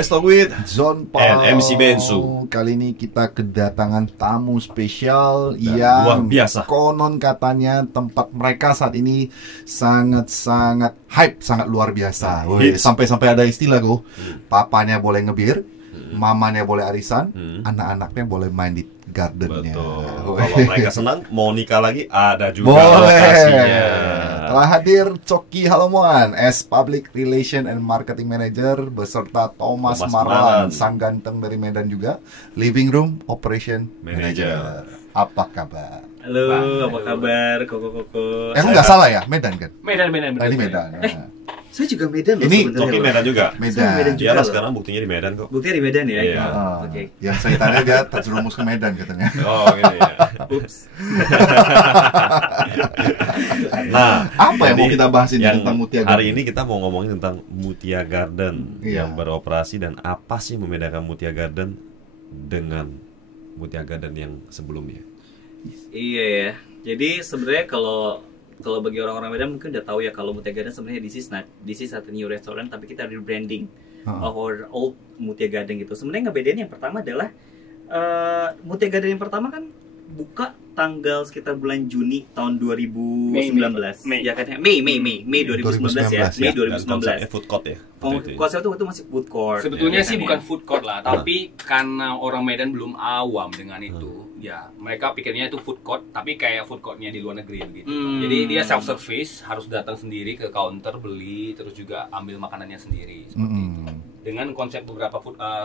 Let's talk with John Paul and MC Bensu. Kali ini kita kedatangan tamu spesial Dan yang luar biasa. konon katanya tempat mereka saat ini sangat-sangat hype, sangat luar biasa. Woi, Hits. sampai-sampai ada istilah go. Papanya boleh ngebir, mamanya boleh arisan, Hmm. anak-anaknya boleh main di gardennya. Betul. Woi. Kalau mereka senang mau nikah lagi, ada juga Boleh. lokasinya. Telah hadir Coki Halomuan as Public Relation and Marketing Manager beserta Thomas Thomas Maran, Maran. sang ganteng dari Medan juga, Living Room Operation Manager. Apa kabar? Halo, apa kabar? Koko. Nggak salah ya, Medan kan? Medan. Tadi Medan. Saya juga Medan loh Ini sebenarnya. Coki loh. Medan juga. Medan. Saya Medan juga. Iyalah loh. sekarang buktinya di Medan kok. Buktinya di Medan ya? Iya. Oke. Yang saya tanya dia terjerumus ke Medan katanya. Oh gitu ya. Ups. Nah, Apa yang mau jadi kita bahas ini yang tentang Mutia hari Garden? ini kita mau ngomongin tentang Mutia Garden Iya. yang beroperasi dan apa sih membedakan Mutia Garden dengan Mutia Garden yang sebelumnya. Iya ya. Jadi sebenarnya kalau bagi orang-orang Medan mungkin udah tahu ya kalau Mutia Garden sebenarnya this is not a new restaurant, tapi kita rebranding of our old Mutia Garden gitu. Sebenarnya ngebedain yang pertama adalah Mutia Garden yang pertama kan buka tanggal sekitar bulan Juni tahun 2019. Mei. Ya kan? Mei 2019 ya. 2019 Mei ya. 2019. Dan konsepnya food court ya. Waktu itu ya. Konsep itu masih food court. Sebetulnya ya sih kan, bukan ya. food court lah, tapi karena orang Medan belum awam dengan itu, ya mereka pikirnya itu food court, tapi kayak food courtnya di luar negeri gitu. Jadi dia self service, harus datang sendiri ke counter beli, terus juga ambil makanannya sendiri seperti itu. Dengan konsep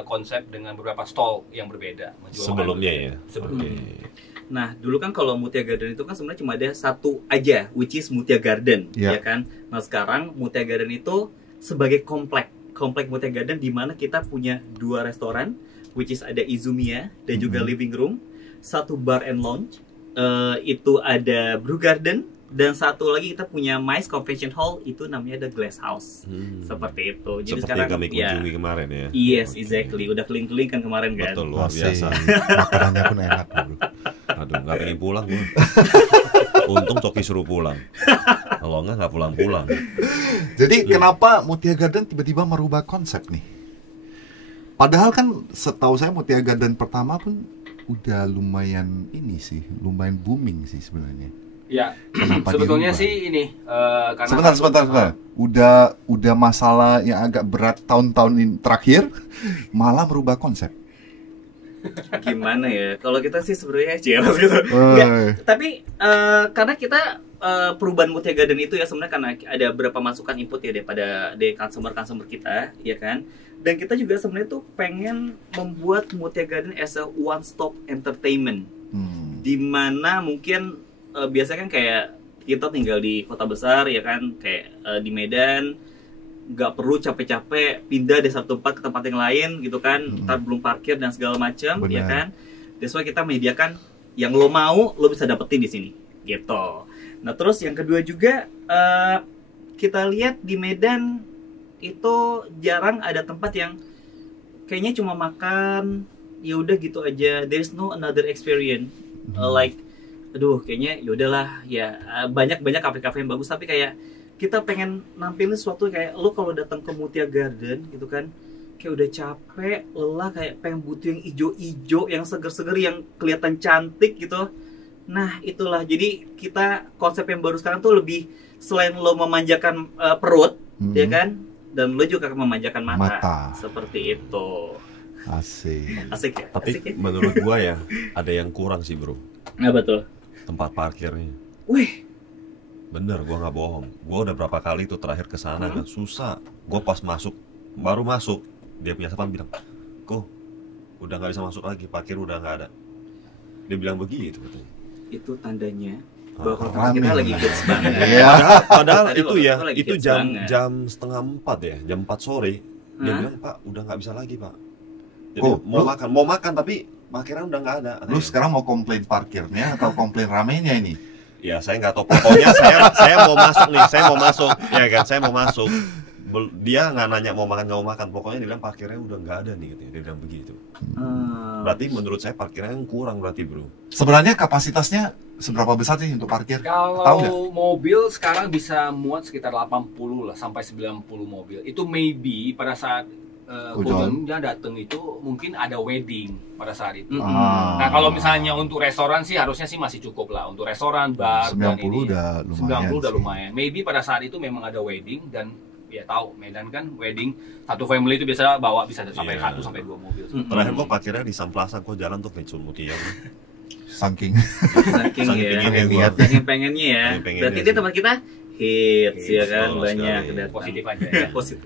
konsep dengan beberapa stall yang berbeda. menjual Sebelumnya makanan ya. berbeda. Sebelumnya. Oke. Nah, dulu kan kalau Mutia Garden itu kan sebenarnya cuma ada satu aja, which is Mutia Garden, Iya. ya kan? Nah, sekarang Mutia Garden itu sebagai komplek Mutia Garden di mana kita punya 2 restoran, which is ada Izumia dan juga Living Room, 1 bar and lounge, itu ada Brew Garden, dan satu lagi kita punya MICE Convention Hall, itu namanya The Glass House. Seperti itu. Jadi Seperti sekarang yang kami kunjungi kemarin ya. Yes, Oke. exactly. Udah keliling-keliling kan kemarin kan. Betul, luar Asik. biasa. Makanannya pun enak bro. Aduh, nggak pengen pulang gua. Untung Coki suruh pulang. Kalau nggak pulang-pulang. Jadi kenapa Mutia Garden tiba-tiba merubah konsep nih? Padahal kan setahu saya Mutia Garden pertama pun udah lumayan ini sih, lumayan booming sih sebenarnya. Ya, Kenapa sebetulnya dirubah? sih ini Sebentar, karena sebentar. Udah masalah yang agak berat tahun-tahun ini terakhir, malah merubah konsep. Gimana ya? Kalau kita sih sebenarnya jelas gitu. Woi. Tapi karena kita perubahan Mutia Garden itu ya sebenarnya karena ada beberapa masukan input ya daripada dari customer kita, ya kan. Dan kita juga sebenarnya tuh pengen membuat Mutia Garden as a one stop entertainment, dimana mungkin biasanya kan kayak kita tinggal di kota besar ya kan, kayak di Medan, nggak perlu capek-capek pindah dari satu tempat ke tempat yang lain gitu kan, ntar belum parkir dan segala macam ya Benar. kan. That's why kita menyediakan yang lo mau lo bisa dapetin di sini gitu. Nah terus yang kedua juga kita lihat di Medan itu jarang ada tempat yang kayaknya cuma makan ya udah gitu aja, there's no another experience. Like aduh kayaknya yaudahlah ya, banyak kafe-kafe yang bagus, tapi kayak kita pengen nampilin sesuatu kayak lo kalau datang ke Mutia Garden gitu kan, kayak udah capek, lelah, kayak pengen butuh yang ijo-ijo, yang seger-seger, yang kelihatan cantik gitu. Nah itulah, jadi kita konsep yang baru sekarang tuh lebih selain lo memanjakan perut, ya kan, dan lo juga memanjakan mata. Seperti itu. Asik. Asik ya? Tapi Asik ya? menurut gua ya ada yang kurang sih bro, Nggak betul. tempat parkirnya. Wih, Bener, gua nggak bohong. Gua udah berapa kali tuh terakhir ke sana kan susah. Gua pas baru masuk, dia punya satpam bilang, "Kok udah nggak bisa masuk lagi, parkir udah nggak ada." Dia bilang begitu katanya. itu tandanya bahwa kota rame. kita lagi hits banget. Iya. Padahal Tadi itu waktu ya, itu lagi itu hits jam banget. jam setengah 4 ya, jam 4 sore. Dia Hah? bilang, "Pak, udah nggak bisa lagi, Pak." Jadi Oh, mau makan tapi parkiran udah nggak ada. Lu katanya. sekarang mau komplain parkirnya atau komplain ramenya ini? Ya saya nggak tahu, pokoknya saya mau masuk nih, saya mau masuk, ya kan, saya mau masuk. Dia nggak nanya mau makan nggak mau makan, pokoknya dia bilang parkirnya udah nggak ada nih, katanya. Dia bilang begitu. Berarti menurut saya parkirnya yang kurang berarti bro. Sebenarnya kapasitasnya seberapa besar sih untuk parkir? Tahu nggak? Kalau mobil sekarang bisa muat sekitar 80 lah sampai 90 mobil. Itu maybe pada saat Ujon. Dia datang itu mungkin ada wedding pada saat itu. Ah. Nah kalau misalnya untuk restoran sih harusnya sih masih cukup lah. Untuk restoran, bar, 90 dan ini udah lumayan 90 udah sih. lumayan. Maybe pada saat itu memang ada wedding dan ya tahu Medan kan wedding satu family itu biasa bawa bisa sampai Iya. 1 sampai 2 mobil. Terakhir kok parkirnya di Samplaza, kok jalan tuh Vetsun Mutia. Saking Saking Saking ya. pengennya gua. Saking pengennya ya. Saking pengennya Berarti dia sih. tempat kita hits ya kan, Betul banyak sekali. datang. Positif aja ya. Positif.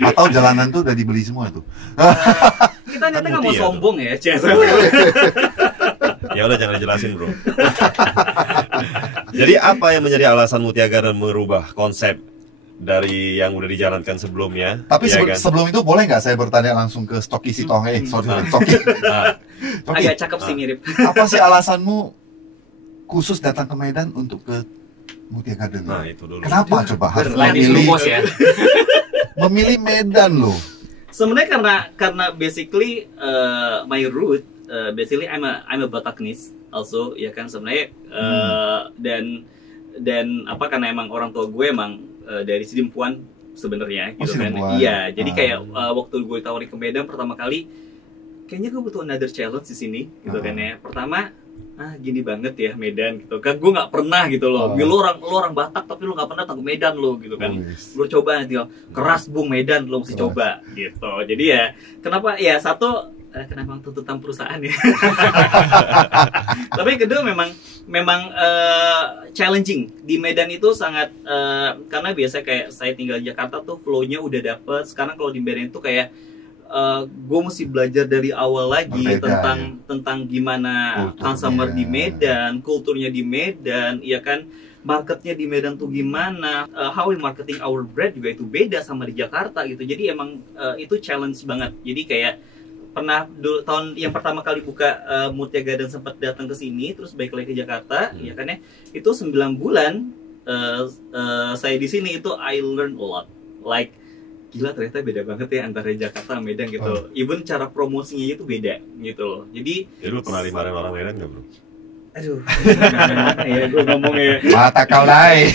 atau jalanan tuh udah dibeli semua tuh. Kita ternyata nggak mau Mutia tuh. sombong ya, Ces. Ya udah jangan dijelasin bro. Jadi apa yang menjadi alasan Mutia Garden merubah konsep dari yang udah dijalankan sebelumnya? Tapi ya kan? sebelum itu boleh nggak saya bertanya langsung ke Stoki Sitong? Sorry, Stoki. Nah, Stoki, Agak cakep sih mirip. apa sih alasanmu khusus datang ke Medan untuk ke Mutia Garden? nah itu dulu. Kenapa coba harus Selain itu memilih, bos ya. memilih Medan loh? Sebenarnya karena basically my root basically I'm a Bataknis also ya kan sebenarnya dan apa karena emang orang tua gue emang dari Sidimpuan sebenarnya gitu kan. Sidimpuan. Iya, jadi kayak waktu gue tawari ke Medan pertama kali kayaknya gue butuh another challenge di sini gitu kan ya. Pertama gini banget ya Medan gitu kan, gue nggak pernah gitu loh. Lu orang Batak tapi lu nggak pernah datang ke Medan lo gitu kan. Lu coba nanti keras Bung Medan lo mesti coba gitu. Jadi ya kenapa ya satu kenapa tuntutan perusahaan ya. Tapi yang kedua memang challenging di Medan itu sangat karena biasa kayak saya tinggal di Jakarta tuh flow-nya udah dapet. Sekarang kalau di Medan itu kayak gue mesti belajar dari awal lagi Berbeda, tentang gimana Kulturnya. consumer di Medan, kulturnya di Medan, ya kan, marketnya di Medan tuh gimana, how we marketing our brand juga itu beda sama di Jakarta gitu. Jadi emang itu challenge banget. Jadi kayak pernah tahun yang pertama kali buka Mutia Garden sempat datang ke sini, terus balik lagi ke Jakarta, ya kan ya, itu 9 bulan saya di sini itu I learn a lot, like gila ternyata beda banget ya antara Jakarta sama Medan gitu. Even cara promosinya itu beda gitu loh. Jadi lu pernah dimarahin orang Medan nggak bro? aduh, ya gue ngomongnya Mata kau lai.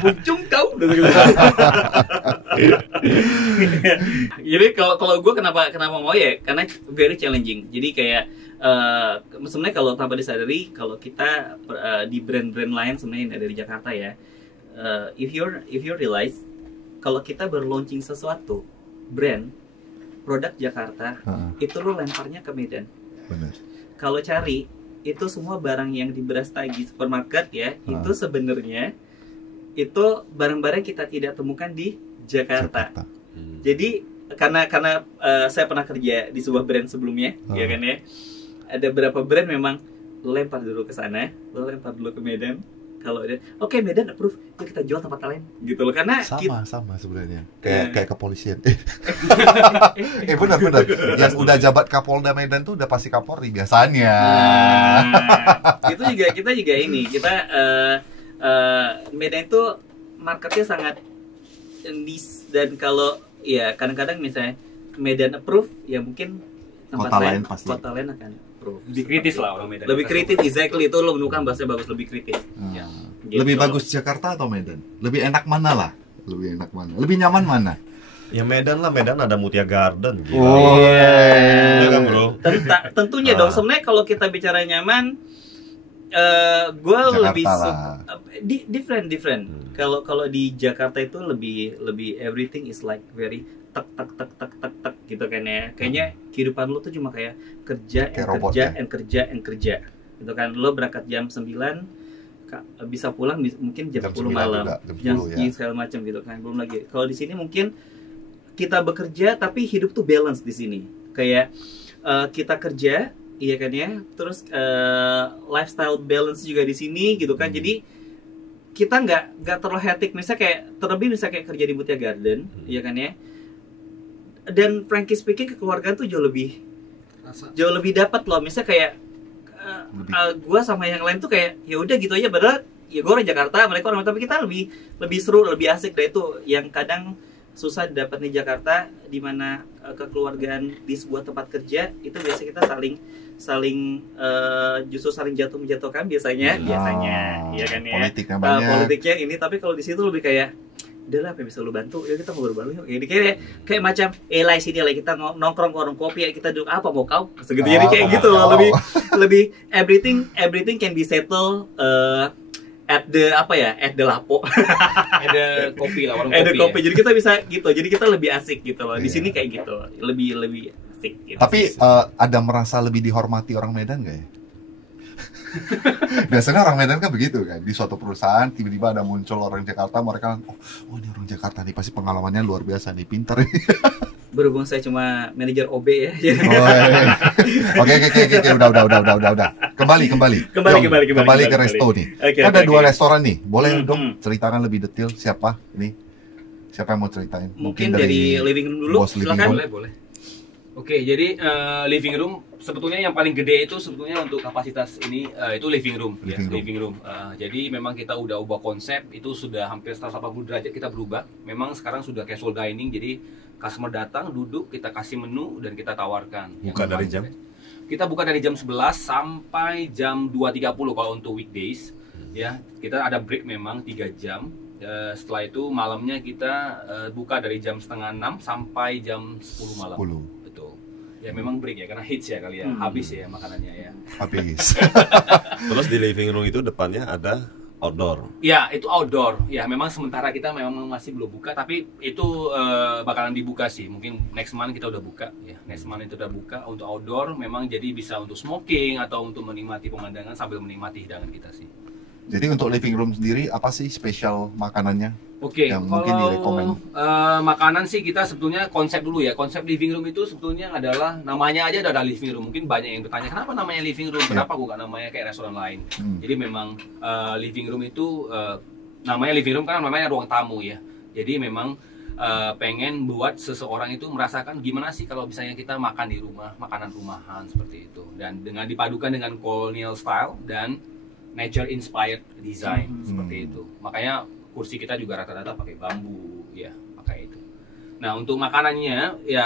pucung kau gitu. Jadi kalau gue kenapa mau ya karena very challenging. Jadi kayak sebenarnya kalau tanpa disadari kalau kita di brand-brand lain sebenarnya yang dari Jakarta ya, if you realize kalau kita berlaunching sesuatu brand produk Jakarta itu lo lemparnya ke Medan. Benar. Kalau cari itu semua barang yang di Brastagi supermarket ya, itu sebenarnya itu barang-barang kita tidak temukan di Jakarta. Jadi karena saya pernah kerja di sebuah brand sebelumnya, ya kan ya. Ada beberapa brand memang lo lempar dulu ke sana, lo lempar dulu ke Medan. Kalau ada, oke, Medan approve, yuk kita jual tempat lain, gitu loh. Karena sama sebenarnya. Kayak kepolisian. Benar. Yang udah jabat Kapolda Medan tuh udah pasti Kapolri biasanya. itu juga kita ini Medan itu marketnya sangat niche dan kalau ya kadang-kadang misalnya Medan approve ya mungkin tempat kota lain akan approve. Lebih kritis lah orang Medan. Lebih kritis, exactly, itu lo menemukan bahasa bagus, lebih kritis. Ya. Gitu. Lebih bagus Jakarta atau Medan? Lebih enak mana lah? Lebih enak mana? Lebih nyaman mana? Ya Medan lah, Medan ada Mutia Garden gitu. Iya kan bro? Tentunya dong. Sebenarnya kalau kita bicara nyaman, gue lebih different. Kalau di Jakarta itu lebih everything is like very tak gitu kan ya. Kayaknya kehidupan lu tuh cuma kayak kerja gitu kan. Lo berangkat jam 9 bisa pulang mungkin jam 10 malam, jam segala macam gitu kan. Belum lagi kalau di sini mungkin kita bekerja tapi hidup tuh balance di sini. Kayak kita kerja, iya kan ya. Terus lifestyle balance juga di sini gitu kan. Jadi kita nggak terlalu hectic. Misalnya kayak kerja di Mutia Garden, iya kan ya. Dan frankly speaking kekeluargaan tuh jauh lebih dapat loh. Misalnya kayak gue sama yang lain tuh kayak ya udah gitu aja. Padahal ya gue orang Jakarta, mereka orang, tapi kita lebih seru, lebih asik. Dan itu yang kadang susah didapat di Jakarta, di mana kekeluargaan di sebuah tempat kerja itu biasa kita saling justru saling menjatuhkan biasanya ya kan ya. Politik namanya. Politiknya ini, tapi kalau di situ lebih kayak udahlah apa yang bisa lu bantu, ya kita ngobrol bareng yuk. Jadi kayak macam Lai sini lah, kita nongkrong ke warung kopi ya, kita duduk apa mau kau segitu. Jadi kayak gitu loh, lebih everything can be settled at the lapo. Ada kopi lah, warung Ada kopi. kopi. Jadi kita bisa gitu. Jadi kita lebih asik gitu loh. Di sini kayak gitu. Lebih asik gitu. Tapi ada merasa lebih dihormati orang Medan nggak ya? Biasanya orang Medan kan begitu kan, di suatu perusahaan tiba-tiba ada muncul orang Jakarta, mereka oh ini orang Jakarta nih pasti pengalamannya luar biasa nih, pintar. Berhubung saya cuma manajer OB ya. Oke, udah. Kembali ke resto nih. Kan ada dua restoran nih. Boleh dong ceritakan lebih detail siapa ini? Siapa yang mau ceritain? Mungkin dari living room dulu. Bos living Silakan. room. Boleh. Oke, jadi living room sebetulnya yang paling gede itu sebetulnya untuk kapasitas ini itu living room. Living room. Jadi memang kita udah ubah konsep, itu sudah hampir 180 derajat kita berubah. Memang sekarang sudah casual dining, jadi customer datang, duduk, kita kasih menu dan kita tawarkan. Buka dari jam? Kita buka dari jam 11 sampai jam 2.30 kalau untuk weekdays. Ya, kita ada break memang 3 jam. Setelah itu malamnya kita buka dari jam 5:30 sampai jam 10 malam. 10. Ya memang break ya, karena hits ya kali ya, habis ya makanannya ya. Habis. Terus di living room itu depannya ada outdoor. Ya itu outdoor, ya memang sementara kita memang masih belum buka, tapi itu bakalan dibuka sih, mungkin next month kita udah buka ya, next month itu udah buka untuk outdoor, memang jadi bisa untuk smoking atau untuk menikmati pemandangan sambil menikmati hidangan kita sih. Jadi untuk living room sendiri apa sih spesial makanannya? Oke, yang mungkin kalau direkomend? Makanan sih kita sebetulnya konsep dulu ya. Konsep living room itu sebetulnya adalah namanya aja ada living room. Mungkin banyak yang bertanya kenapa namanya living room, kenapa bukan namanya kayak restoran lain. Jadi memang living room itu namanya living room kan namanya ruang tamu ya. Jadi memang pengen buat seseorang itu merasakan gimana sih kalau misalnya kita makan di rumah, makanan rumahan seperti itu. Dan dengan dipadukan dengan colonial style dan nature inspired design seperti itu. Makanya kursi kita juga rata-rata pakai bambu ya, pakai itu. Nah, untuk makanannya ya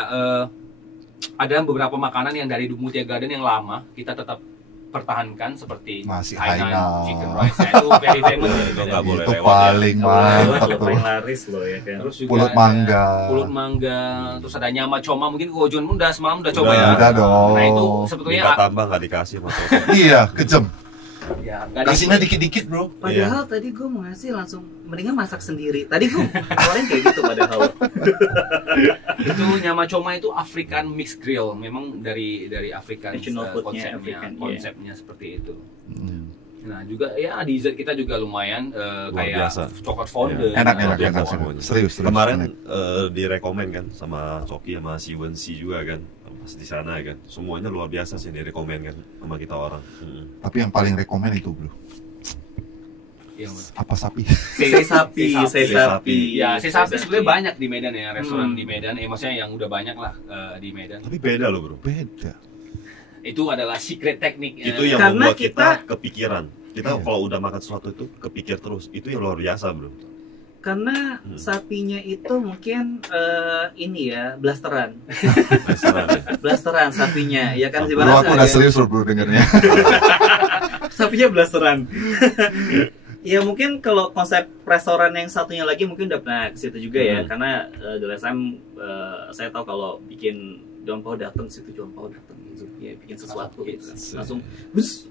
ada beberapa makanan yang dari Mutia Garden yang lama kita tetap pertahankan seperti nasi Hainan, Hainan, chicken rice. Nah, itu very famous ya, Itu nggak boleh itu lewat paling mantap tuh. Paling laris loh ya kan. Terus juga Pulut ada mangga. pulut mangga, terus ada nyama coma, mungkin Kojun udah semalam udah coba Udah. ya. Udah dong. Nah, itu sebetulnya Minta tambah nggak dikasih sama Toto. Iya, kejam. ya, nggak Kasihnya dikit-dikit, Bro. Padahal tadi gue mau ngasih langsung mendingan masak sendiri. Tadi gue kemarin kayak gitu padahal. itu nyama coma itu African mixed grill, memang dari African National foodnya konsepnya, African, konsepnya seperti itu. Hmm. Nah juga ya dessert kita juga lumayan kayak biasa. coklat fondant. Enak, Luar enak, biasa enak. semuanya. Serius. Kemarin enak. direkomen kan sama Coki sama si Wensi juga kan pas di sana kan. Semuanya luar biasa sih direkomen kan sama kita orang. Tapi yang paling rekomen itu, Bro. Iya, Mas. Apa sapi? Sei sapi. Ya, saya sapi sebenarnya banyak di Medan ya, restoran di Medan. Maksudnya yang udah banyak lah di Medan. Tapi beda loh bro. Beda. Itu adalah secret teknik. Itu yang Karena membuat kita kepikiran. Kita Iya. kalau udah makan sesuatu itu kepikir terus. Itu yang luar biasa bro. Karena sapinya itu mungkin ini ya, blasteran. Restoran ya. Blasteran sapinya, ya kan sih Bro, aku udah serius loh, Bro, dengernya. Sapinya blasteran. Ya mungkin kalau konsep restoran yang satunya lagi mungkin udah pernah ke situ juga ya, karena the last time saya tahu kalau bikin John Paul datang situ, John Paul datang gitu, ya bikin sesuatu gitu kan. Langsung bus.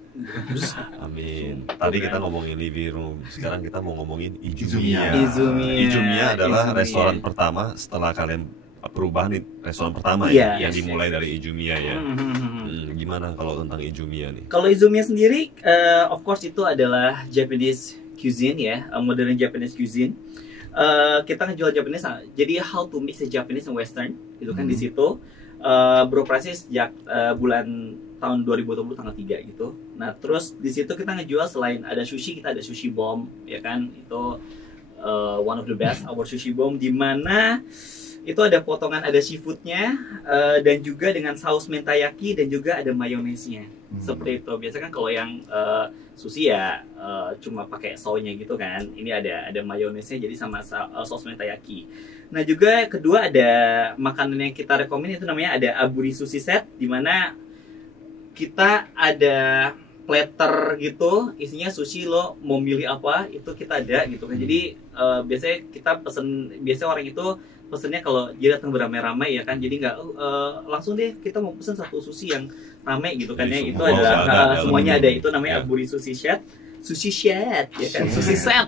Amin. Tadi kita ngomongin living room, sekarang kita mau ngomongin Izumiya. Izumiya Adalah Izumiya. restoran pertama setelah kalian perubahan nih, restoran pertama Iya. ya, yang Yes, dimulai yes. dari Izumiya ya. Gimana kalau tentang Izumiya nih? Kalau Izumiya sendiri, of course itu adalah Japanese cuisine ya, modern Japanese cuisine. Kita ngejual Japanese, jadi how to mix the Japanese and Western, itu kan di situ. Beroperasi sejak bulan tahun 2020 tanggal 3 gitu. Nah terus di situ kita ngejual selain ada sushi, kita ada sushi bomb ya kan, itu one of the best our sushi bomb, di mana itu ada potongan, ada seafoodnya dan juga dengan saus mentayaki dan juga ada mayonesnya seperti itu. Biasanya kan kalau yang sushi ya cuma pakai soy-nya gitu kan, ini ada mayonesnya jadi sama saus mentayaki. Nah juga kedua ada makanan yang kita rekomen, itu namanya ada aburi sushi set, di mana kita ada platter gitu, isinya sushi, lo mau milih apa itu kita ada gitu kan. Jadi biasanya kita biasanya orang itu pesennya kalau dia datang beramai-ramai ya kan, jadi nggak langsung deh kita mau pesen satu sushi yang ramai gitu kan ya. Jadi Itu semua adalah ada semuanya dalam ada, itu namanya ya. Aburi Sushi Shed ya kan, sushi set.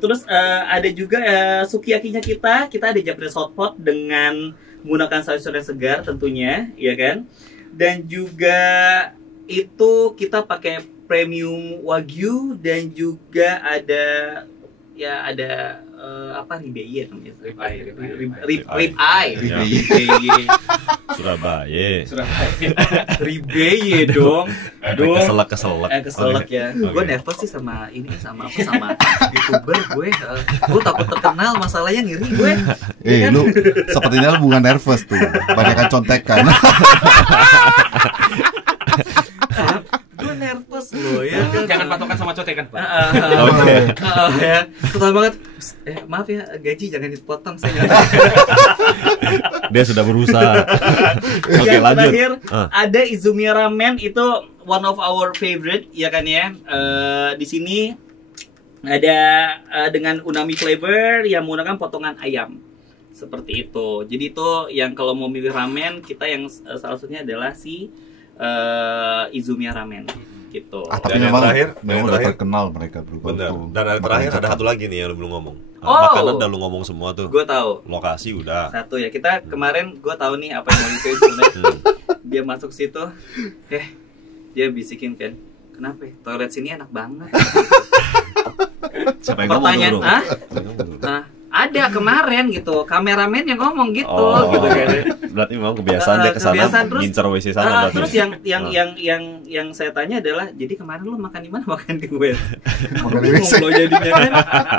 Terus ada juga sukiyakinya kita ada Japanese hot pot dengan menggunakan sayur-sayur segar tentunya ya kan. Dan juga itu kita pakai premium wagyu, dan juga ada rib eye namanya, rib eye. Surabaya. Rib eye dong. Keselak ya. Gue Oke. nervous sih sama YouTuber gue. Gue takut terkenal, masalahnya ngiri gue. Kan? Lu sepertinya lu bukan nervous tuh, banyakan contekan. Gue nervous loh ya. Jangan patokan sama contekan, Pak. Oke. Ya, susah banget. Maaf ya, gaji jangan dipotong saya. Dia sudah berusaha. Oke, Yang lanjut. terakhir ada Izumiya Ramen, itu one of our favorite ya kan ya. Di sini ada dengan unami flavor yang menggunakan potongan ayam. Seperti itu. Jadi itu yang kalau mau milih ramen kita yang salah satunya adalah si Izumiya Ramen gitu. Tapi Dan yang memang terakhir, memang yang udah terakhir. terkenal mereka berubah. Bener. Dan yang terakhir ada satu lagi nih yang lu belum ngomong. Oh. Makanan udah lu ngomong semua tuh. Gue tahu. Lokasi udah. Satu ya, kita kemarin gue tahu nih apa yang mau ditulis sebenarnya. Dia masuk situ, dia bisikin kan, kenapa ya? Toilet sini enak banget. Siapa yang ngomong Pertanyaan, dulu? ah? Siapa yang ngomong dulu? Nah, ada kemarin gitu, kameramen yang ngomong gitu, Oh, gitu kan. berarti memang kebiasaan dia kesana Kebiasaan, terus, ngincer WC sana berarti. terus yang saya tanya adalah, jadi kemarin lu makan di mana? Makan di web. Makan di Bingung WC. lo jadinya kan,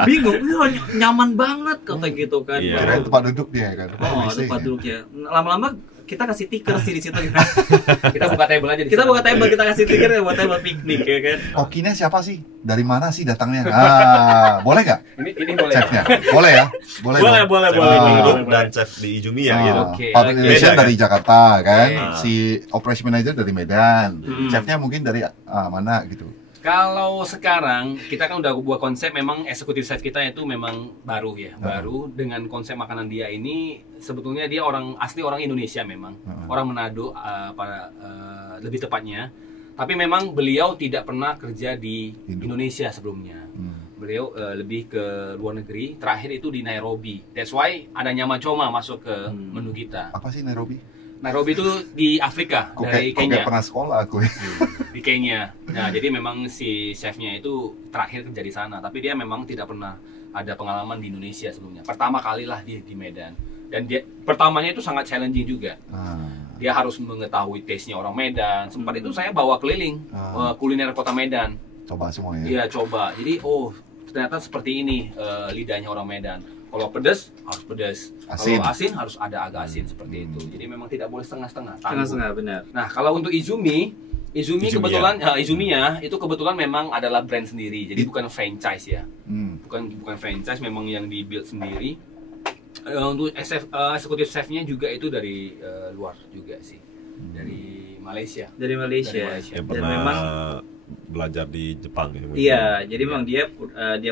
bingung. Ya, nyaman banget kata gitu kan. Iya. Kirain tempat duduk dia kan. Oh, WC. tempat duduknya. Lama-lama kita kasih tikar sih di situ. Kita buka table aja di Kita sana. buka table, kita kasih tikar ya buat table piknik ya kan. Kokinya siapa sih? Dari mana sih datangnya? Boleh nggak? Ini boleh. Chefnya? Boleh ya? Boleh. Boleh, dong? boleh, Chef boleh, di boleh, Bandung boleh. dan chef di Izumiya Ah, gitu. Oke, Public oke. relation Beda, dari Jakarta kan, Ah. si operation manager dari Medan, Hmm. chefnya mungkin dari mana gitu. Kalau sekarang kita kan udah buat konsep, memang eksekutif chef kita itu memang baru ya, baru dengan konsep makanan dia ini. Sebetulnya dia asli orang Indonesia memang, orang Manado lebih tepatnya. Tapi memang beliau tidak pernah kerja di Indonesia sebelumnya. Beliau lebih ke luar negeri. Terakhir itu di Nairobi. That's why ada nyama coma masuk ke menu kita. Apa sih Nairobi? Nairobi itu di Afrika, dari Kok Kenya. kayak pernah sekolah aku. Di Kenya. Nah, jadi memang si chefnya itu terakhir kerja di sana, tapi dia memang tidak pernah ada pengalaman di Indonesia sebelumnya. Pertama kali lah dia di Medan. Dan dia pertamanya itu sangat challenging juga. Dia harus mengetahui taste-nya orang Medan. Sempat itu saya bawa keliling kuliner kota Medan. Coba semua ya. Iya, coba. Jadi ternyata seperti ini lidahnya orang Medan. Kalau pedas harus pedas. Asin. Kalau asin harus ada agak asin seperti itu. Jadi memang tidak boleh setengah-setengah. Tangguh. Setengah-setengah, benar. Nah, kalau untuk Izumiya kebetulan Izumiya itu kebetulan memang adalah brand sendiri. Jadi bukan franchise ya. Bukan franchise, memang yang dibuild sendiri. Untuk eksekutif chefnya juga itu dari luar juga sih. Dari Malaysia. Dari Malaysia. Yang Dan pernah memang belajar di Jepang ya. iya, jadi memang dia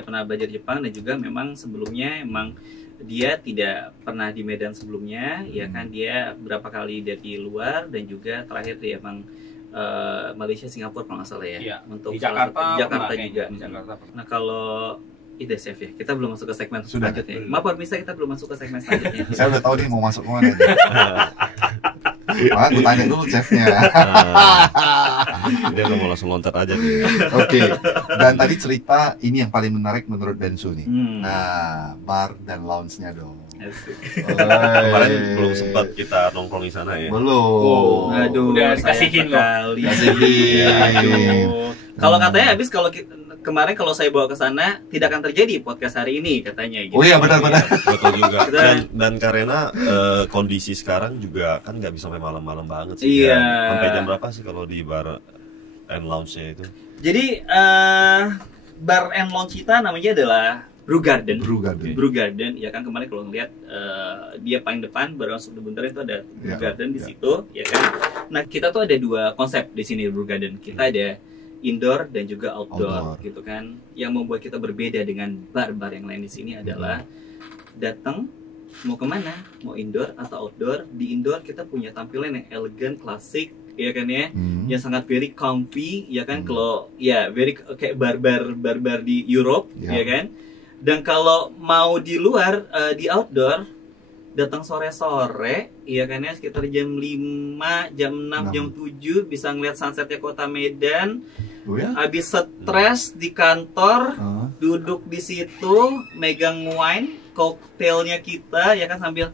pernah belajar Jepang, dan juga memang sebelumnya emang dia tidak pernah di Medan sebelumnya, ya kan. Dia berapa kali dari luar, dan juga terakhir dia emang Malaysia, Singapura kalau nggak salah ya. Iya. Untuk Di Jakarta, Jakarta pernah juga. kayaknya. Di Jakarta pernah. Nah, kalau itu chef ya, kita belum masuk ke segmen Sudah. selanjutnya. Maaf pemirsa, kita belum masuk ke segmen selanjutnya. Saya udah tahu nih mau masuk kemana. Makanya gue tanya dulu chefnya. Dia udah mau langsung loncat aja nih. Oke. Dan tadi cerita ini yang paling menarik menurut Densu nih. Hmm. Nah, bar dan lounge-nya dong. Asik. Kemarin belum sempat kita nongkrong di sana ya. Belum. Aduh, Udah sayang kasihin loh. sekali. Kasihin. Aduh. Kalau katanya habis kemarin kalau saya bawa ke sana tidak akan terjadi podcast hari ini katanya gitu. Oh iya, benar-benar. Betul juga. Kita- Dan karena kondisi sekarang juga kan nggak bisa sampai malam-malam banget sih. Iya. Kan. Sampai jam berapa sih kalau di bar and lounge-nya itu? Jadi bar and lounge kita namanya adalah Brew Garden. Brew Garden. Ya kan, kemarin kalau ngeliat dia paling depan baru masuk bundaran itu ada Brew Ya, Garden di ya. situ, ya kan. Nah, kita tuh ada 2 konsep di sini Brew Garden. Kita ada indoor dan juga outdoor, gitu kan. Yang membuat kita berbeda dengan bar-bar yang lain di sini adalah datang mau kemana, mau indoor atau outdoor. Di indoor kita punya tampilan yang elegan, klasik, ya kan ya, yang sangat very comfy, ya kan. Kalau ya very kayak bar-bar di Europe, Ya. ya kan. Dan kalau mau di luar, di outdoor, datang sore-sore, ya kan ya, sekitar jam 5, jam 6, jam 7 bisa ngeliat sunsetnya kota Medan. Oh ya? Habis stres di kantor, Ah. duduk di situ, megang wine, koktailnya kita, ya kan, sambil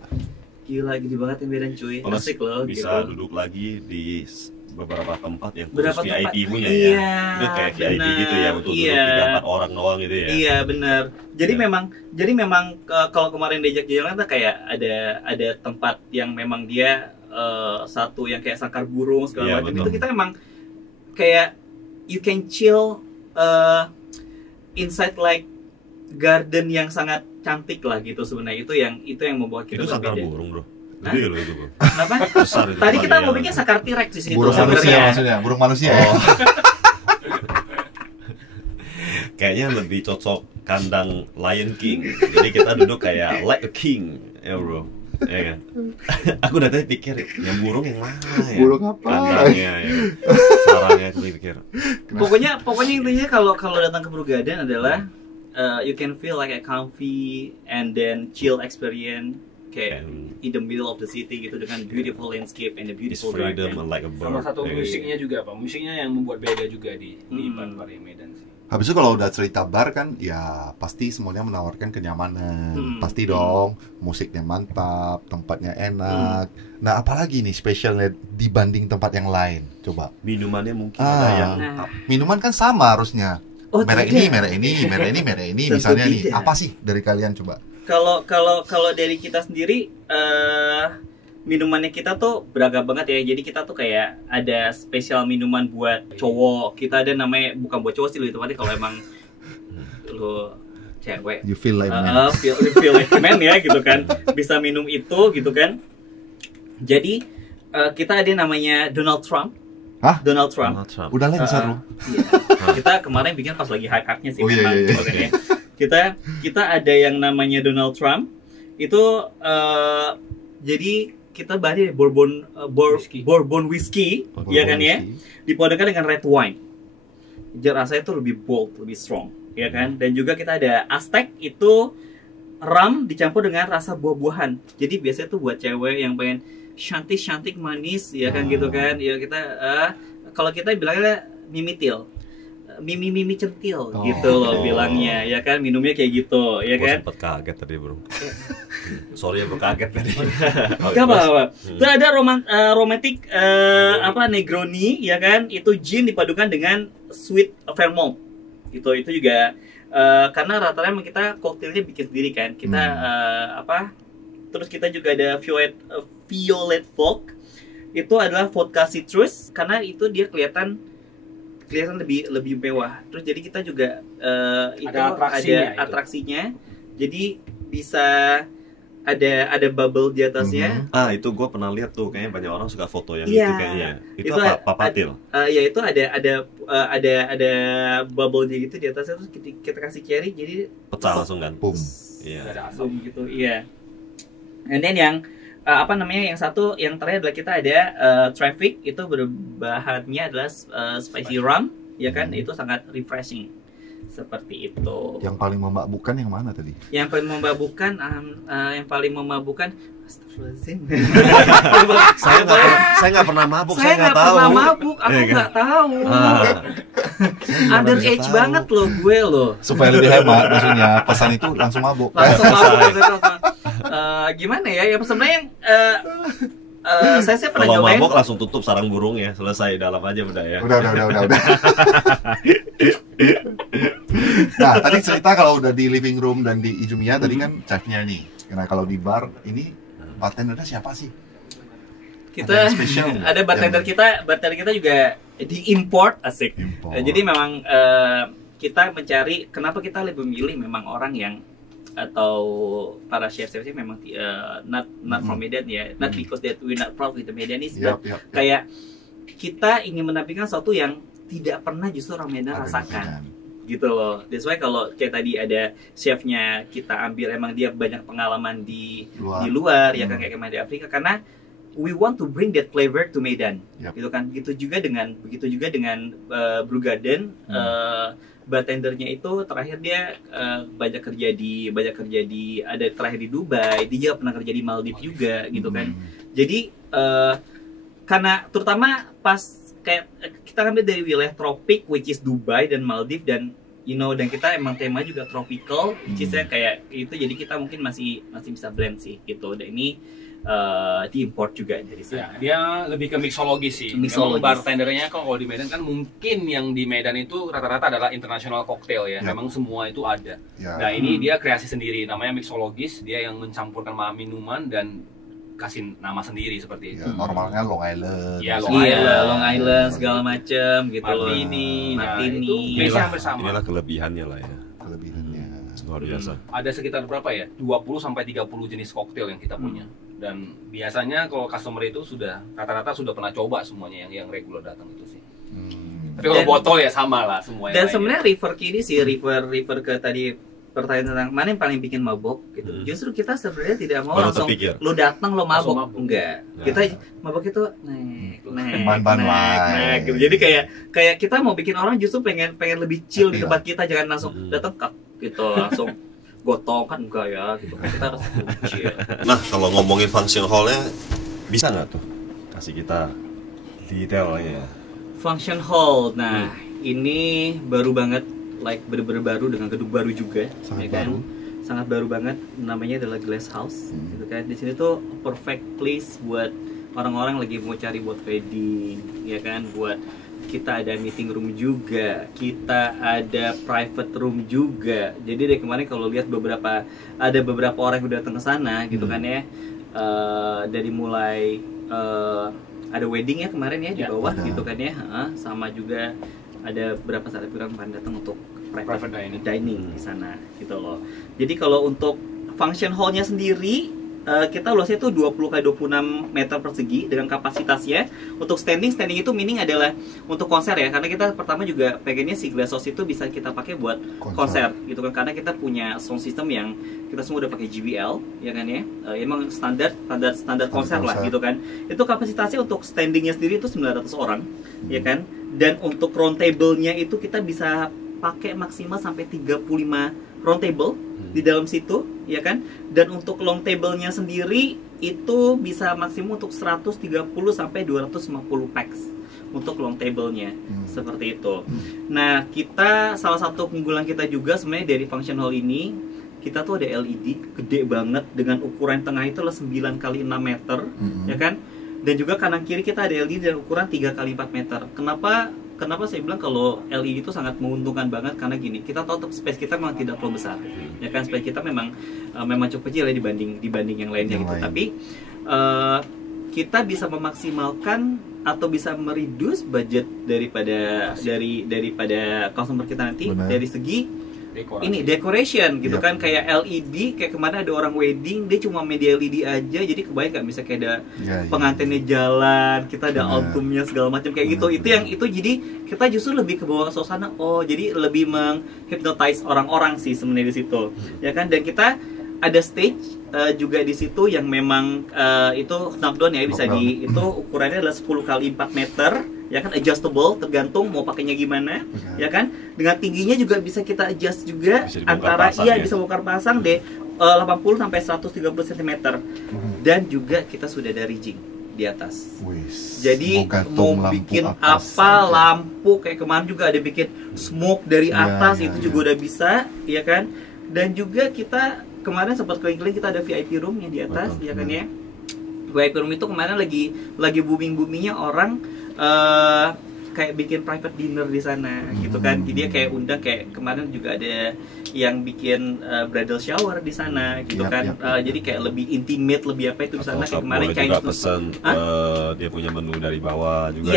gila gede banget yang Medan cuy, Kalau asik loh. bisa gitu. duduk lagi di beberapa tempat yang khusus Beberapa tempat. VIP punya Iya, ya. Itu kayak VIP benar. gitu ya, untuk Iya. duduk 3-4 orang doang gitu ya. Iya benar. Jadi Ya. memang kalau kemarin diajak jalan tuh kayak ada tempat yang memang dia satu yang kayak sangkar burung segala Iya, macam. betul. Itu kita memang kayak you can chill inside like garden yang sangat cantik lah gitu sebenarnya. Itu yang membuat kita Itu sangkar berbeda. burung, Bro. Hah? Gede loh itu, Bro. Kenapa? Besar itu. Tadi kita tempatnya. mau bikin sakar T-Rex di sini Burung tuh manusia sebenarnya. maksudnya, burung manusia. Oh. Kayaknya lebih cocok kandang Lion King. Jadi kita duduk kayak like a king, ya bro. Ya kan? Aku udah tadi pikir yang burung yang mana ya? Burung apa? Kandangnya ya. Sarangnya aku pikir. Pokoknya intinya kalau datang ke Brew Garden adalah you can feel like a comfy and then chill experience kayak And in the middle of the city gitu dengan beautiful landscape and a it's beautiful freedom garden. and like a bird. Sama satu ya. musiknya juga apa? Musiknya yang membuat beda juga di bar-bar yang Medan sih. Habis itu kalau udah cerita bar kan, ya pasti semuanya menawarkan kenyamanan. Pasti dong, musiknya mantap, tempatnya enak. Nah, apalagi nih spesialnya dibanding tempat yang lain? Coba. Minumannya mungkin ada yang Nah. Minuman kan sama harusnya. Oh, merek tidak. ini, merek ini, merek ini, merek ini. Tentu Misalnya nih, tidak. apa sih dari kalian coba? Kalau dari kita sendiri minumannya kita tuh beragam banget ya. Jadi kita tuh kayak ada spesial minuman buat cowok. Kita ada namanya, bukan buat cowok sih, itu kalau emang lu cewek You feel like man. feel like man ya gitu kan, bisa minum itu gitu kan. Jadi kita ada namanya Donald Trump. Hah? Donald Trump. Donald Trump. Udah lengser loh. Iya. Kita kemarin bikin pas lagi hype-nya sih. Oh, iya, memang, iya, gitu kan ya. Kita ada yang namanya Donald Trump. Itu jadi kita bahas Bourbon whiskey, ya kan ya, dipadukan dengan red wine. Jadi rasanya itu lebih bold, lebih strong, ya kan. Dan juga kita ada Aztec, itu rum dicampur dengan rasa buah-buahan. Jadi biasanya tuh buat cewek yang pengen cantik manis, ya kan gitu kan. Ya kita kalau kita bilangnya mimitil. Mimi centil gitu loh bilangnya, ya kan, minumnya kayak gitu, ya Gua kan. sempet kaget tadi bro. Sorry ya bro, kaget tadi. Gak apa-apa. Itu ada romantic Negroni, ya kan, itu gin dipadukan dengan sweet Vermont. Itu juga karena rata-rata emang kita koktailnya bikin sendiri kan. Kita terus kita juga ada Violet Folk. Itu adalah vodka citrus karena itu dia kelihatan lebih mewah. Terus jadi kita juga itu ada atraksinya. Jadi bisa ada bubble di atasnya. Itu gue pernah lihat tuh, kayaknya banyak orang suka foto yang Iya. itu kayaknya. Itu Itu apa? Papatil. Ya itu ada bubble-nya gitu di atasnya, terus kita kasih cherry jadi Pecah langsung kan. Boom. Iya. Ada boom gitu. Iya. And then yang yang satu, yang terakhir adalah kita ada Traffic, itu berbahannya adalah spicy rum, ya kan, itu sangat refreshing seperti itu. Yang paling memabukkan yang mana tadi? Yang paling memabukkan, astagfirullahaladzim. Saya nggak pernah mabuk, Saya nggak tahu. pernah mabuk, aku Iya kan? nggak tahu. Underage tahu. banget loh gue loh. Supaya lebih hemat, maksudnya pesan itu langsung mabuk. Langsung mabuk. Gimana ya? Ya sebenarnya yang saya pernah Kalau nyobain. mabuk langsung tutup sarang burungnya, selesai, dalam aja udah ya. Udah. Nah, tadi cerita kalau udah di living room dan di Izumiya tadi kan chefnya nih. Nah, kalau di bar ini bartendernya siapa sih? Kita Ada yang spesial nggak? ada bartender kita juga diimport, asik. Import. Jadi memang kita mencari kenapa kita lebih memilih memang orang yang atau para chef-chef memang not from Medan ya, not because that we not proud with the Medanese, but kayak kita ingin menampilkan sesuatu yang tidak pernah justru orang Medan rasakan gitu loh. That's why kalau kayak tadi ada chefnya kita ambil emang dia banyak pengalaman di luar ya kan, kayak di Afrika, karena we want to bring that flavor to Medan gitu kan. Begitu juga dengan Brew Garden. Bartendernya itu terakhir dia banyak kerja di ada terakhir di Dubai, dia pernah kerja di Maldives juga gitu kan. Jadi karena terutama pas kayak kita ambil dari wilayah tropik which is Dubai dan Maldives, dan dan kita emang tema juga tropical which is kayak itu, jadi kita mungkin masih bisa blend sih gitu. Dan ini diimport juga dari sana. Ya, dia lebih ke mixologis sih. Memang bartendernya kalau di Medan kan mungkin yang di Medan itu rata-rata adalah international cocktail ya. Memang semua itu ada. Nah ini dia kreasi sendiri, namanya mixologis. Dia yang mencampurkan minuman dan kasih nama sendiri seperti itu. Normalnya Long Island. Ya, Long Island segala macam gitu loh. Martini. Inilah kelebihannya lah ya. Luar biasa. Ada sekitar berapa ya? 20 sampai 30 jenis koktail yang kita punya. Dan biasanya kalau customer itu sudah rata-rata sudah pernah coba semuanya yang regular datang itu sih. Tapi kalau botol ya sama lah semuanya. Dan sebenarnya refer ke ini sih, refer ke tadi pertanyaan tentang mana yang paling bikin mabok gitu. Justru kita sebenarnya tidak mau langsung lu datang lo mabok. Enggak. Kita mabok itu naik gitu. Jadi kayak kita mau bikin orang justru pengen lebih chill di tempat kita, jangan langsung datang gitu langsung gotong kan, enggak ya gitu. Kita harus chill. Nah, kalau ngomongin function hall-nya bisa nggak tuh kasih kita detailnya? Function hall. Nah, ini baru banget, like bener-bener baru dengan gedung baru juga, sangat ya kan? baru. Sangat baru banget. Namanya adalah Glass House, gitu kan? Di sini tuh perfect place buat orang-orang lagi mau cari buat wedding, ya kan? Buat kita ada meeting room juga, kita ada private room juga. Jadi dari kemarin kalau lihat ada beberapa orang yang udah datang ke sana, gitu kan ya? Dari mulai ada wedding ya kemarin ya di bawah, gitu kan ya? Sama juga ada beberapa saat orang datang untuk private dining di sana gitu loh. Jadi kalau untuk function hall-nya sendiri kita luasnya itu 20x26 meter persegi dengan kapasitasnya. Untuk standing itu meaning adalah untuk konser ya, karena kita pertama juga pengennya si Glass House itu bisa kita pakai buat konser gitu kan, karena kita punya sound system yang kita semua udah pakai JBL ya kan ya. Emang standar konser lah gitu kan. Itu kapasitasnya untuk standingnya sendiri itu 900 orang ya kan. Dan untuk round table-nya itu kita bisa pakai maksimal sampai 35 round table di dalam situ ya kan. Dan untuk long table-nya sendiri itu bisa maksimum untuk 130 sampai 250 packs untuk long table-nya. Seperti itu. Nah, kita salah satu keunggulan kita juga sebenarnya dari function hall ini, kita tuh ada LED gede banget dengan ukuran tengah itu adalah 9x6 meter ya kan. Dan juga kanan kiri kita ada LED dengan ukuran 3x4 meter. Kenapa saya bilang kalau LED itu sangat menguntungkan banget, karena gini, kita tahu space kita memang tidak terlalu besar, ya kan, space kita memang cukup kecil ya dibanding yang lainnya gitu. Tapi kita bisa memaksimalkan atau bisa mereduce budget daripada customer kita nanti dari segi decoration gitu kan. Kayak LED, kayak kemarin ada orang wedding dia cuma media LED aja, jadi kebayang nggak, bisa kayak ada pengantinnya jalan, kita ada albumnya segala macam kayak gitu. Itu jadi kita justru lebih ke bawah suasana. Jadi lebih menghypnotize orang-orang sih sebenarnya di situ ya kan. Dan kita ada stage juga di situ yang memang itu knockdown ya, bisa itu ukurannya adalah 10x4 meter ya kan, adjustable tergantung mau pakainya gimana ya kan. Dengan tingginya juga bisa kita adjust juga, antara bisa bongkar pasang deh 80 sampai 130 cm. Dan juga kita sudah ada rigging di atas. Jadi mau bikin lampu kayak kemarin juga ada bikin smoke dari atas, itu juga udah bisa ya kan. Dan juga kita kemarin sempat keliling-keliling, kita ada VIP room yang di atas ya kan ya. VIP room itu kemarin lagi booming-boomingnya orang kayak bikin private dinner di sana gitu kan. Jadi dia kayak undang, kayak kemarin juga ada yang bikin bridal shower di sana gitu kan. Jadi kayak lebih intimate, lebih apa itu di sana. Kayak kemarin Chinese juga pesan dia punya menu dari bawah juga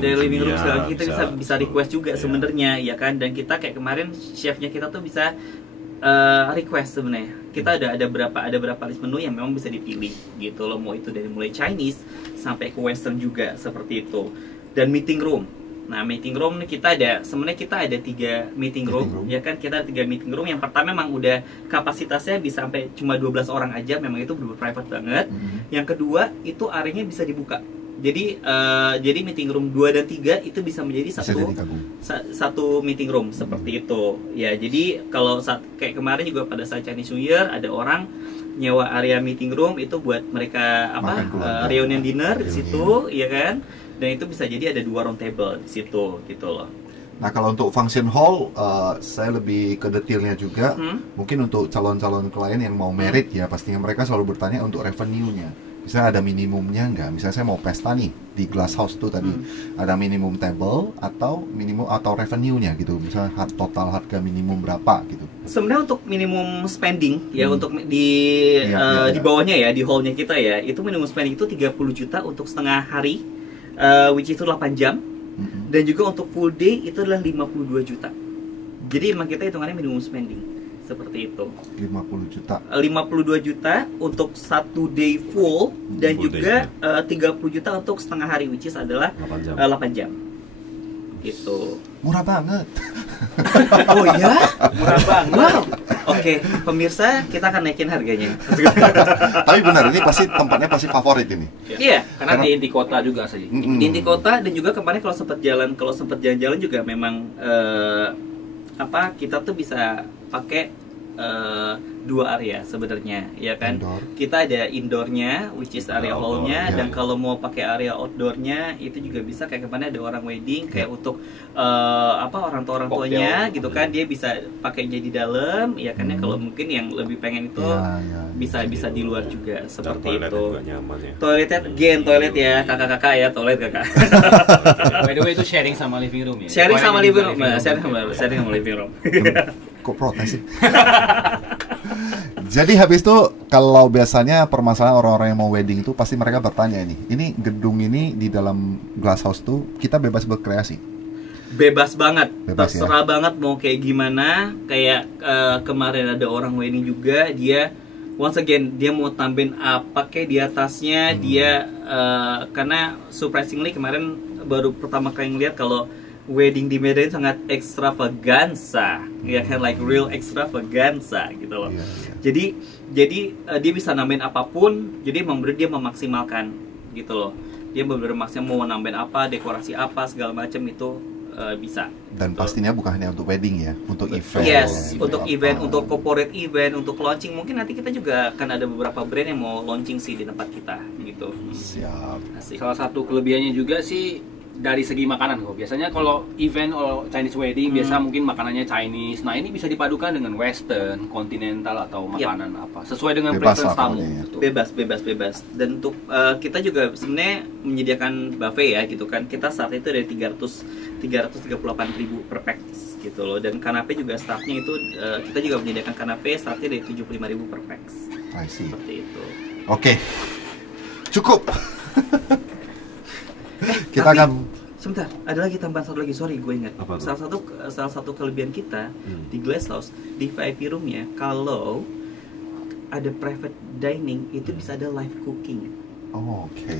dari living room segala kita bisa request juga sebenarnya ya kan. Dan kita kayak kemarin chefnya kita tuh bisa request sebenarnya. Kita ada berapa list menu yang memang bisa dipilih gitu loh, mau itu dari mulai Chinese sampai ke Western juga seperti itu. Dan meeting room. Nah, meeting room kita ada 3 meeting room, ya kan. Kita ada 3 meeting room. Yang pertama memang udah kapasitasnya bisa sampai cuma 12 orang aja, memang itu benar-benar private banget. Yang kedua itu areanya bisa dibuka. Jadi meeting room 2 dan 3 itu bisa menjadi satu meeting room seperti itu. Ya, jadi kalau kayak kemarin juga pada saat Chinese New Year ada orang nyewa area meeting room itu buat mereka reunion dinner di situ, ya kan? Dan itu bisa jadi ada 2 round table di situ gitu loh. Nah, kalau untuk function hall, saya lebih ke detailnya juga. Mungkin untuk calon-calon klien yang mau merit ya, pastinya mereka selalu bertanya untuk revenue-nya. Misalnya ada minimumnya nggak? Misalnya saya mau pesta nih di Glass House tuh tadi, ada minimum table atau minimum atau revenue-nya gitu. Misalnya total harga minimum berapa gitu. Sebenarnya untuk minimum spending ya, untuk di bawahnya ya, di hall-nya kita ya, itu minimum spending itu 30 juta untuk setengah hari, which itu 8 jam. Dan juga untuk full day itu adalah 52 juta. Jadi emang kita hitungannya minimum spending seperti itu. 50 juta. 52 juta untuk 1 day full dan juga 30 juta untuk setengah hari, which is adalah 8 jam. Gitu. Murah banget. Oh ya? Murah banget. Wow. Oke, pemirsa, kita akan naikin harganya. Tapi benar, ini pasti tempatnya pasti favorit ini. Iya, karena di inti kota juga sih. Di inti kota, dan juga kemarin kalau sempat jalan-jalan juga memang kita tuh bisa pakai 2 area sebenarnya, ya kan. Kita ada indoornya, which is area hallnya, dan kalau mau pakai area outdoornya itu juga bisa. Kayak kemarin ada orang wedding, kayak untuk orang tuanya gitu kan, dia bisa pakainya di dalam, ya kan. Kalau mungkin yang lebih pengen itu bisa di luar juga seperti itu. Toiletnya toilet ya kakak-kakak ya, toilet kakak. By the way itu sharing sama living room ya. Sharing sama living room. Sharing sama living room. Kok protes sih? Jadi habis itu kalau biasanya permasalahan orang-orang yang mau wedding itu pasti mereka bertanya ini gedung ini di dalam Glass House tuh kita bebas berkreasi. Bebas banget, terserah banget mau kayak gimana. Kayak kemarin ada orang wedding juga, dia once again dia mau tambahin apa kayak di atasnya. Dia karena surprisingly kemarin baru pertama kali ngeliat kalau wedding di Medan sangat extravaganza, ya kan, like real extravaganza gitu loh. Jadi dia bisa nambahin apapun. Jadi memang dia memaksimalkan gitu loh. Dia benar-benar maksimal mau nambahin apa, dekorasi apa segala macam itu bisa. Dan pastinya bukan hanya untuk wedding ya, untuk event. Yes, untuk event, untuk corporate event, untuk launching. Mungkin nanti kita juga akan ada beberapa brand yang mau launching sih di tempat kita gitu. Siap. Asik. Salah satu kelebihannya juga sih dari segi makanan kok. Biasanya kalau event atau Chinese wedding biasa mungkin makanannya Chinese. Nah, ini bisa dipadukan dengan Western, kontinental atau makanan apa sesuai dengan preference tamu. Bebas. Dan untuk kita juga sebenarnya menyediakan buffet ya gitu kan. Kita start itu dari 338.000 per pax gitu loh. Dan kanape juga startnya itu kita juga menyediakan kanape startnya dari 75.000 per pax. Seperti itu. Oke. Cukup. Kita akan sebentar, ada lagi tambahan satu lagi, sorry gue ingat. Salah satu kelebihan kita di Glass House, di VIP roomnya, kalau ada private dining itu bisa ada live cooking. Oke.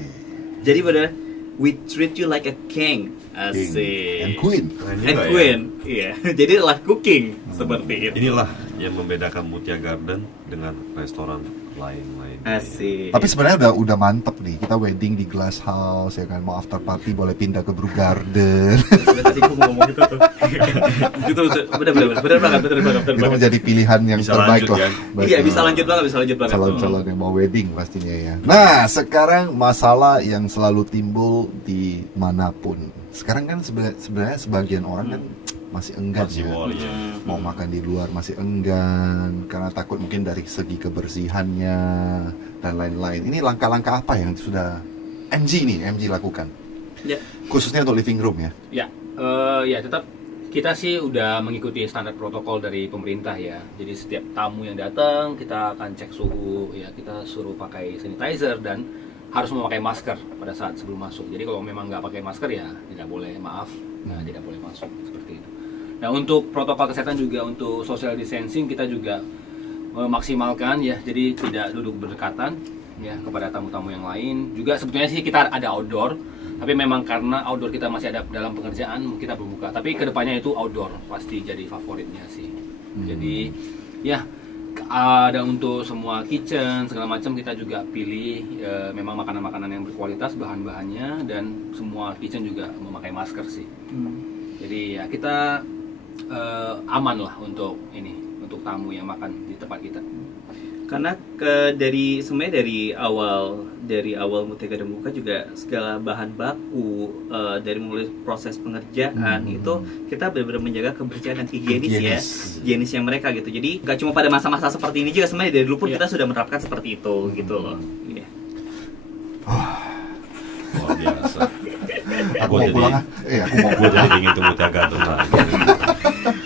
Jadi benar, we treat you like a king. Asik. And queen. Iya. Jadi live cooking seperti itu. Inilah yang membedakan Mutia Garden dengan restoran lain-lain. Asik. Tapi sebenarnya udah mantep nih. Kita wedding di Glass House ya kan, mau after party boleh pindah ke Brew Garden. Tadi gue ngomong gitu tuh. Gitu bener banget. Itu menjadi pilihan yang bisa terbaik lah. Kan? Iya, bisa lanjut banget. Calon-calon yang mau wedding pastinya ya. Nah, sekarang masalah yang selalu timbul di manapun. Sekarang kan sebenarnya sebagian orang kan masih enggan mau makan di luar, masih enggan karena takut mungkin dari segi kebersihannya dan lain-lain. Ini langkah-langkah apa yang sudah MG lakukan? Ya. Khususnya untuk living room ya. Ya, ya tetap kita sih udah mengikuti standar protokol dari pemerintah ya. Jadi setiap tamu yang datang kita akan cek suhu, ya kita suruh pakai sanitizer dan harus memakai masker pada saat sebelum masuk. Jadi kalau memang nggak pakai masker ya tidak boleh, maaf, tidak boleh masuk seperti itu. Nah untuk protokol kesehatan juga untuk social distancing kita juga memaksimalkan ya. Jadi tidak duduk berdekatan ya kepada tamu-tamu yang lain. Juga sebetulnya sih kita ada outdoor. Tapi memang karena outdoor kita masih ada dalam pengerjaan, kita berbuka. Tapi kedepannya itu outdoor pasti jadi favoritnya sih. Jadi ya ada untuk semua kitchen segala macam kita juga pilih memang makanan-makanan yang berkualitas bahan-bahannya dan semua kitchen juga memakai masker sih. Jadi ya kita aman lah untuk ini untuk tamu yang makan di tempat kita. Karena sebenarnya dari awal Mutia Garden buka juga segala bahan baku dari mulai proses pengerjaan itu kita benar-benar menjaga kebersihan dan higienisnya mereka gitu. Jadi nggak cuma pada masa-masa seperti ini juga, sebenarnya dari dulu pun kita sudah menerapkan seperti itu gitu loh. Yeah. Luar biasa. Aku mau pulang. Gue jadi ingin tuh Mutia Garden lagi.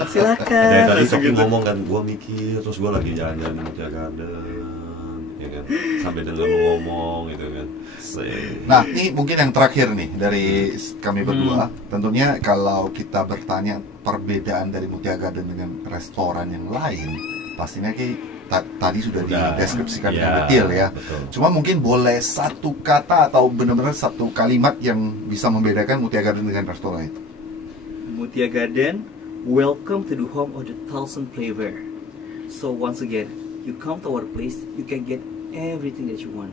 Silakan. Dari tadi Soki ngomong kan, gue mikir terus gue lagi jalan-jalan di Mutia Garden, ya kan, sampai denger lu ngomong gitu kan. Nah, ini mungkin yang terakhir nih dari kami berdua. Tentunya kalau kita bertanya perbedaan dari Mutia Garden dengan restoran yang lain, pastinya tadi sudah dideskripsikan dengan detail ya. Betul. Cuma mungkin boleh satu kata atau benar-benar satu kalimat yang bisa membedakan Mutia Garden dengan restoran itu. Mutia Garden, welcome to the home of the thousand flavor. So once again, you come to our place, you can get everything that you want.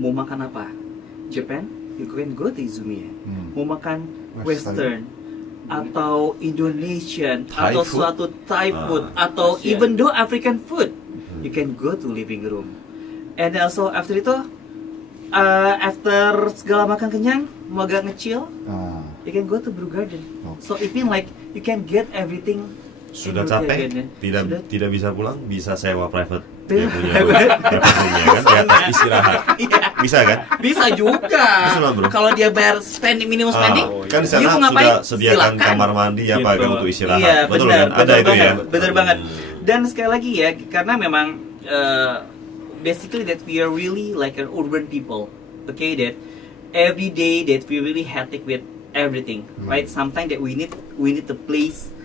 Mau makan apa? Japan, you can go to Izumiya. Mau makan Western atau Indonesian Thai atau food? suatu Thai food atau even though African food, you can go to living room. And also after itu, after segala makan kenyang, mau agak nge-chill, you can go to Brew Garden. So it mean like you can get everything. Sudah in capek, Garden. tidak bisa pulang, bisa sewa private. Iya. Dia punya private room-nya kan, di atas istirahat. Bisa kan? Bisa juga. Bisa lah, bro. Kalau dia bayar minimum spending, Kan di dia sana mau ngapain? sudah sediakan Silakan. kamar mandi ya Pak kan untuk istirahat. Iya, Betul benar, kan? Ada itu ya. Benar banget. Dan sekali lagi ya, karena memang basically that we are really like an urban people, okay? That every day that we really hectic with everything, right? Sometimes that we need a place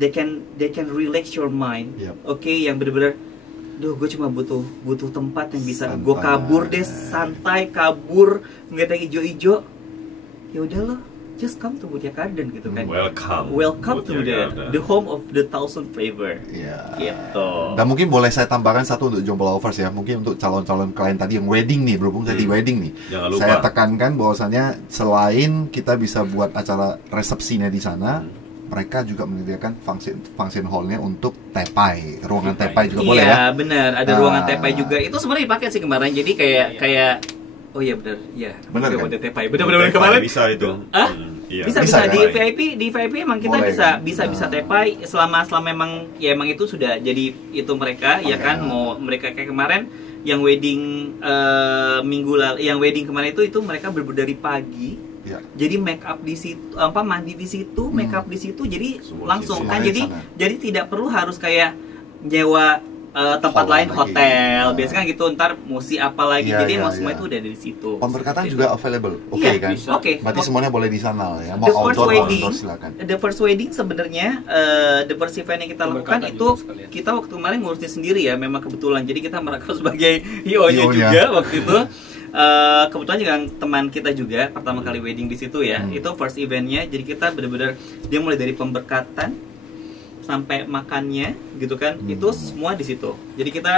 that can relax your mind, okay? Yang benar-benar, duh, gue cuma butuh tempat yang bisa gue kabur deh, santai, kabur, ngeliat yang hijau-hijau. Ya udah lo, just come to Mutia Garden gitu kan. Welcome to the home of the thousand flavor. Gitu. Dan mungkin boleh saya tambahkan satu untuk jomblo lovers ya. Mungkin untuk calon-calon klien tadi yang wedding nih, berhubung tadi wedding nih. Jangan lupa. Saya tekankan bahwasannya selain kita bisa buat acara resepsinya di sana, mereka juga menyediakan function hall-nya untuk tepai, ruangan tepai juga boleh ya. Iya benar, ada ruangan tepai juga. Itu sebenarnya dipakai sih kemarin. Jadi kayak oh iya benar, ya. Benar kan? Ada tepai. Benar kemarin. Bisa itu. Iya. Bisa kan? di VIP emang kita Boleh, bisa tepai selama memang itu sudah jadi itu mereka ya kan, mau mereka kayak kemarin yang wedding minggu lalu, yang wedding kemarin itu mereka dari pagi. Ya. Jadi make up di situ, mandi di situ, make up di situ, jadi Semua langsung di kan, situ. jadi tidak perlu harus kayak nyewa tempat lain, hotel, biasanya kan gitu, ntar mesti apa lagi, jadi emang semua itu udah dari situ. Pemberkatan Seperti juga itu. available, Iya, kan? oke. Berarti semuanya boleh di sana lah ya. Mau The first outdoor, wedding, outdoor silakan. the first wedding sebenarnya the first event yang kita lakukan Pemberkatan itu juga sekalian. kita waktu kemarin ngurusnya sendiri ya, memang kebetulan. Jadi kita merekam sebagai IO-nya IO-nya. juga waktu itu. Kebetulan juga teman kita juga pertama kali wedding di situ ya. Itu first eventnya. Jadi kita benar-benar dia mulai dari pemberkatan sampai makannya gitu kan, itu semua di situ. Jadi kita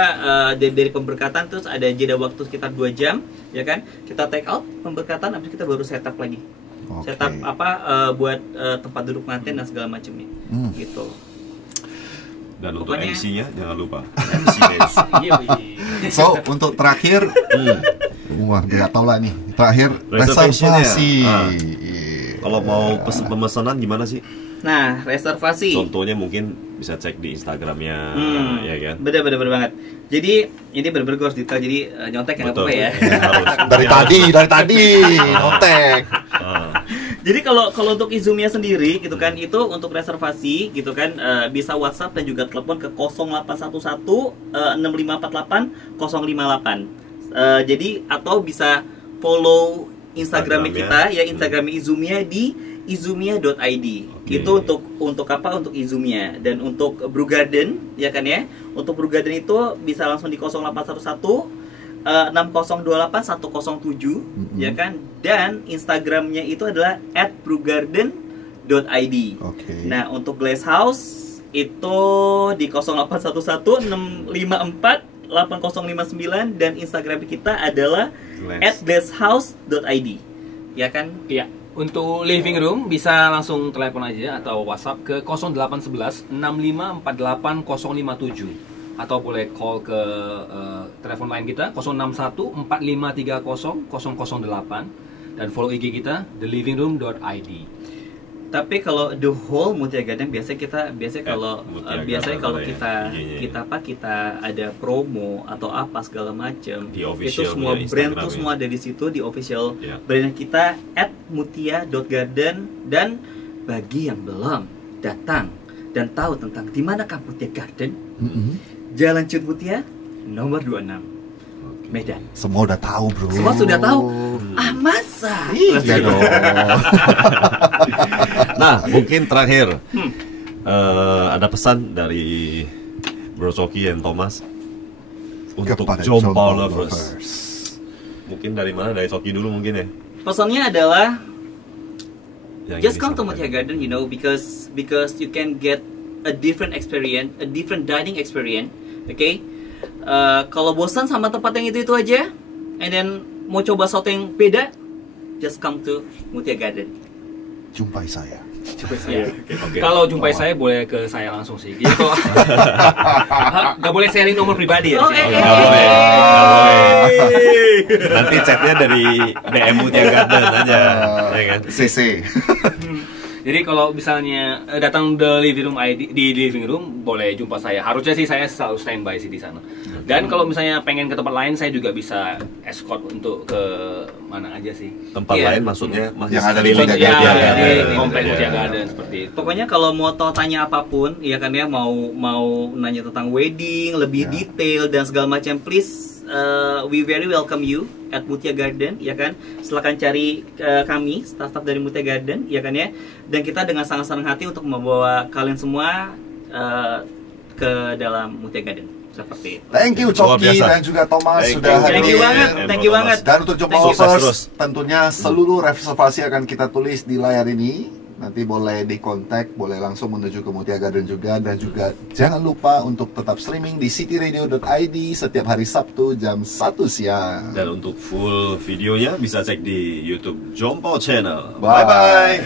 dari pemberkatan terus ada jeda waktu sekitar 2 jam ya kan, kita take out pemberkatan, habis kita baru setup lagi. Setup buat tempat duduk pengantin dan segala macamnya gitu. Dan untuk Pokoknya- MC-nya jangan lupa. MC dance. So, untuk terakhir, wah, nggak tahu lah nih. Terakhir, Reservation-nya. reservasi. Kalau mau pesen pemesanan gimana sih? Nah, reservasi. Contohnya mungkin bisa cek di Instagramnya, ya kan? Bener banget. Jadi ini bener-bener gue harus detail, jadi nyontek nggak apa-apa ya. Harus. Dari tadi, nontek. Jadi kalau untuk Izumia sendiri gitu kan, itu untuk reservasi gitu kan, bisa WhatsApp dan juga telepon ke 0811 6548 058. Jadi atau bisa follow Instagramnya kita ya, Instagram Izumia di izumia.id. Itu untuk apa? Untuk Izumia. Dan untuk Brew Garden ya kan ya. Untuk Brew Garden itu bisa langsung di 0811 6028 107 ya kan, dan Instagramnya itu adalah @brewgarden.id. Nah untuk Glasshouse itu di 0811 654 8059 dan Instagram kita adalah @glasshouse.id ya kan. Iya. Untuk living room bisa langsung telepon aja atau WhatsApp ke 0811 6548 057 atau boleh call ke telepon lain kita 061 4530 008 dan follow IG kita thelivingroom.id. Tapi kalau the whole Mutia Garden biasanya kalau kita ada promo atau apa segala macam, itu semua brand tuh semua ada di situ di official brand kita @mutia.garden. Dan bagi yang belum datang dan tahu tentang di manakah Mutia Garden, Jalan Cut Mutia nomor 26 Medan. Semua udah tahu, bro. Semua sudah tahu. Masa? Iya dong. Nah, mungkin terakhir ada pesan dari Bro Coki dan Thomas untuk Jompau lovers. Mungkin dari mana? Dari Coki dulu mungkin ya. Pesannya adalah Yang just come to Mutia Garden, you know, because you can get a different experience, a different dining experience. Okay? Kalau bosan sama tempat yang itu aja, and then mau coba sesuatu yang beda, just come to Mutia Garden. Jumpai saya. Kalau jumpai saya boleh ke saya langsung sih. Jadi kalau nggak boleh sharing nomor pribadi ya. Nggak boleh. Nanti chatnya dari DM Mutia Garden aja, ya kan? CC. Jadi kalau misalnya datang di living room boleh jumpa saya. Harusnya sih saya selalu standby sih di sana. Dan kalau misalnya pengen ke tempat lain, saya juga bisa escort untuk ke mana aja sih. Tempat lain maksudnya yang ada di Mutia Garden. Di komplek Mutia Garden seperti itu. Pokoknya kalau mau tanya apapun, ya kan ya, mau nanya tentang wedding lebih detail dan segala macam, please we very welcome you at Mutia Garden, ya kan. Silakan cari kami staff dari Mutia Garden, ya kan ya. Dan kita dengan sangat senang hati untuk membawa kalian semua ke dalam Mutia Garden. Seperti itu. Thank you Coki dan juga Thomas sudah hadir. Thank you banget. Dan untuk Jompau lovers, tentunya seluruh reservasi akan kita tulis di layar ini. Nanti boleh dikontak, boleh langsung menuju ke Mutia Garden juga. Dan juga jangan lupa untuk tetap streaming di cityradio.id setiap hari Sabtu jam 1 siang. Dan untuk full videonya bisa cek di YouTube Jompau Channel. Bye bye.